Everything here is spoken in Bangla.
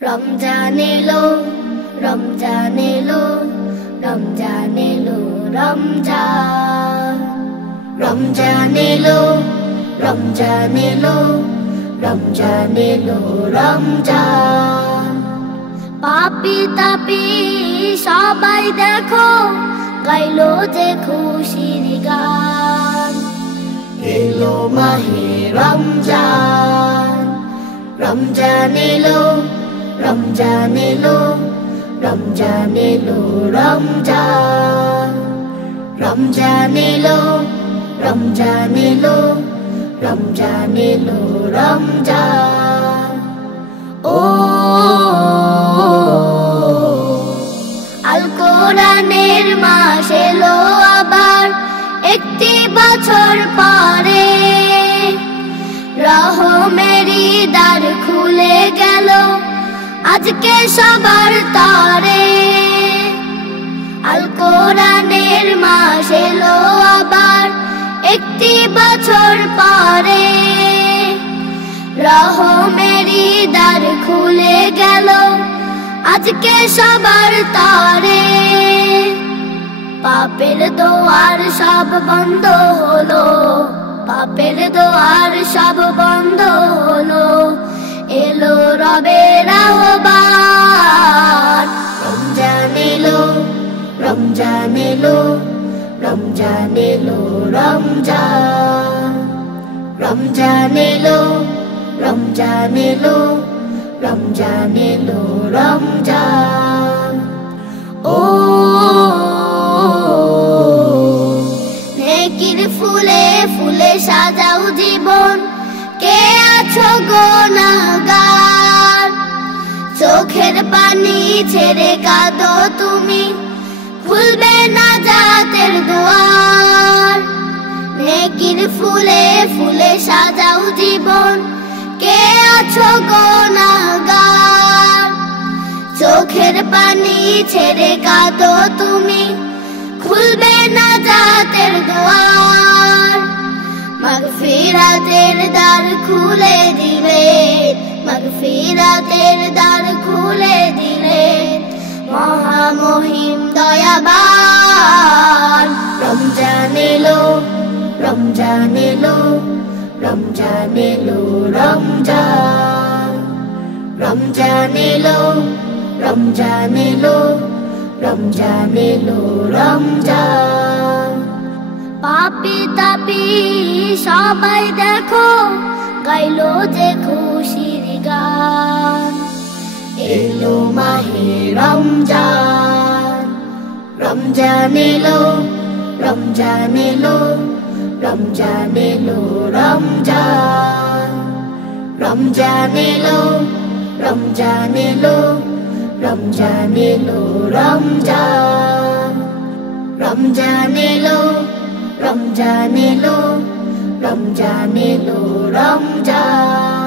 রমজান এলো রমজান এলো রমজান এলো রমজান রমজান এলো রমজান এলো রমজান এলো রমজান পাপী তাপী সবাই দেখো গাইলো যে খুশির গান এলো মাহে রমজান রমজান এলো রমজান এলো রমজান এলো রমজান রমজান এলো রমজান এলো রমজান এলো রমজান ও আল কোরআনের মাস এলো আবার একটি বছর পরে রহমেরই দ্বার খুলে গেল আজকে সবার তরে আল কোরআনের মাস এলো আবার একটি বছর পরে রহমেরই দ্বার খুলে গেল আজকে সবার তরে পাপের দোয়ার সব বন্ধ হলো পাপের দোয়ার সব বন্ধ হলো এলো রবের আহ্বান রমজান এলো রমজান এলো রমজান এলো রমজান রমজান এলো রমজান এলো রমজান এলো রমজান ও নেকির ফুলে ফুলে সাজাও জীবন কে আছো গুনাহগার চোখের পানি ছেড়ে কাঁদো তুমি খুলবে না জাতের দুয়ার নেকির ফুলে ফুলে সাজাও জীবন কে আছো গুনাহগার চোখের পানি ছেড়ে কাঁদো তুমি খুলবে না জাতের দুয়ার মাগফিরাতের দ্বার খুলে দিবে মাগফিরাতের দ্বার খুলে দিলে মহামহিম দয়াবান রমজান এলো রমজান এলো রমজান এলো রমজান রমজান এলো রমজান এলো রমজান এলো রমজান পাপী তাপী সবাই দেখো গাইলো যে খুশির গান এলো মাহে রমজান রমজান এলো রমজান এলো রমজান এলো রমজান রমজান এলো রমজান এলো রমজান এলো রমজান রমজান এলো রমজান এলো রমজান এলো রমজান